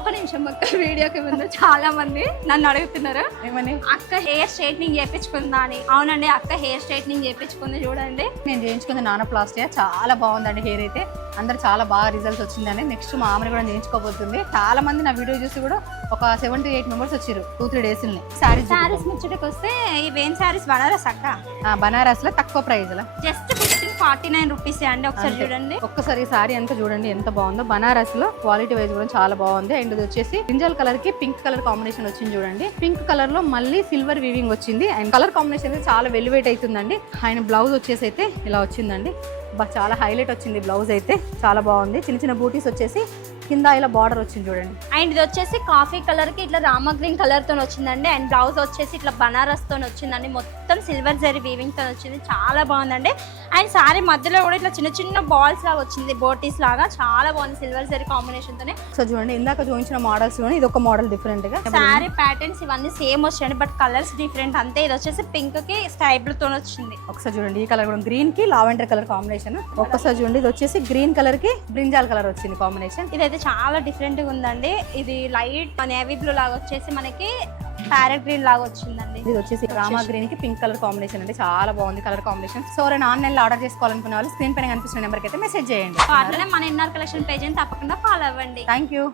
ఒక నిమిషం అక్క, వీడియోకి ముందు చాలా మంది నన్ను అడుగుతున్నారు ఏమని, అక్క హెయిర్ స్ట్రైట్నింగ్ చేయించుకుందా అని. అవునండి, అక్క హెయిర్ స్ట్రైట్నింగ్ చేయించుకుంది. చూడండి నేను చేయించుకుంది నానోప్లాస్టీ, చాలా బాగుందండి హెయిర్ అయితే. అందరు చాలా బాగా రిజల్ట్స్ వచ్చిందని. నెక్స్ట్ మా ఆమెను కూడా చేయించుకోబోతుంది. చాలా మంది నా వీడియో చూసి కూడా ఒక 7 to 8 మెంబర్స్ వచ్చారు 2-3 days. శారీస్ ముచ్చటకి వస్తే ఇవేం శారీస్ బనారస్ అక్క? బనారస్ లో తక్కువ ప్రైస్ లో జస్ట్ 49 రూపీస్ అండి. ఒకసారి చూడండి, ఒక్కసారి సారీ అంతా చూడండి ఎంత బాగుందో. బనారస్ లో క్వాలిటీ వైజ్ కూడా చాలా బాగుంది. అండ్ ఇది వచ్చేసి బ్రింజల్ కలర్ కి పింక్ కలర్ కాంబినేషన్ వచ్చింది చూడండి. పింక్ కలర్ లో మళ్ళీ సిల్వర్ వీవింగ్ వచ్చింది. అండ్ కలర్ కాంబినేషన్ అయితే చాలా వెలివేట్ అవుతుందండి. ఆయన బ్లౌజ్ వచ్చేసి అయితే ఇలా వచ్చిందండి. చాలా హైలైట్ వచ్చింది బ్లౌజ్ అయితే, చాలా బాగుంది. చిన్న చిన్న బూటీస్ వచ్చేసి కింద ఇలా బార్డర్ వచ్చింది చూడండి. అండ్ ఇది వచ్చేసి కాఫీ కలర్ కి ఇట్లా రామా గ్రీన్ కలర్ తో వచ్చిందండి. అండ్ బ్లౌజ్ వచ్చేసి ఇట్లా బనారస్ తో వచ్చిందండి. మొత్తం సిల్వర్ జరీ వీవింగ్ తో వచ్చింది, చాలా బాగుందండి. అండ్ సారీ మధ్యలో కూడా ఇట్లా చిన్న చిన్న బాల్స్ లాగా వచ్చింది, బోటీస్ లాగా, చాలా బాగుంది సిల్వర్ జరీ కాంబినేషన్ తోనే. సో చూడండి, ఇందాక చూపించిన మోడల్స్ లోనే ఇది ఒక మోడల్ డిఫరెంట్ గా. సారీ ప్యాటర్న్స్ ఇవన్నీ సేమ్ వచ్చాయండి, బట్ కలర్స్ డిఫరెంట్ అంతే. ఇది వచ్చేసి పింక్ కి స్కై బ్లూ తో వచ్చింది. ఒకసారి చూడండి, ఈ కలర్ కూడా గ్రీన్ కి లావెండర్ కలర్ కాంబినేషన్. ఒక్కసారి చూడండి, ఇది వచ్చేసి గ్రీన్ కలర్ కి బ్రింజాల్ కలర్ వచ్చింది కాంబినేషన్. ఇదైతే చాలా డిఫరెంట్ గా ఉందండి. ఇది లైట్ నేవీ బ్లూ లాగా వచ్చేసి మనకి ప్యారెట్ గ్రీన్ లాగా వచ్చిందండి. ఇది వచ్చేసి రామా గ్రీన్ కి పింక్ కలర్ కాంబినేషన్ అండి, చాలా బాగుంది కలర్ కాంబినేషన్. సో ఎవరైనా ఆన్లైన్ లో ఆర్డర్ చేసుకోవాలనుకునే వాళ్ళు స్క్రీన్ పైన కనిపిస్తున్న నెంబర్కి అయితే మెసేజ్ చేయండి. అట్లనే మన ఇన్నర్ కలెక్షన్ పేజ్ అని తప్పకుండా ఫాలో అవ్వండి. Thank you.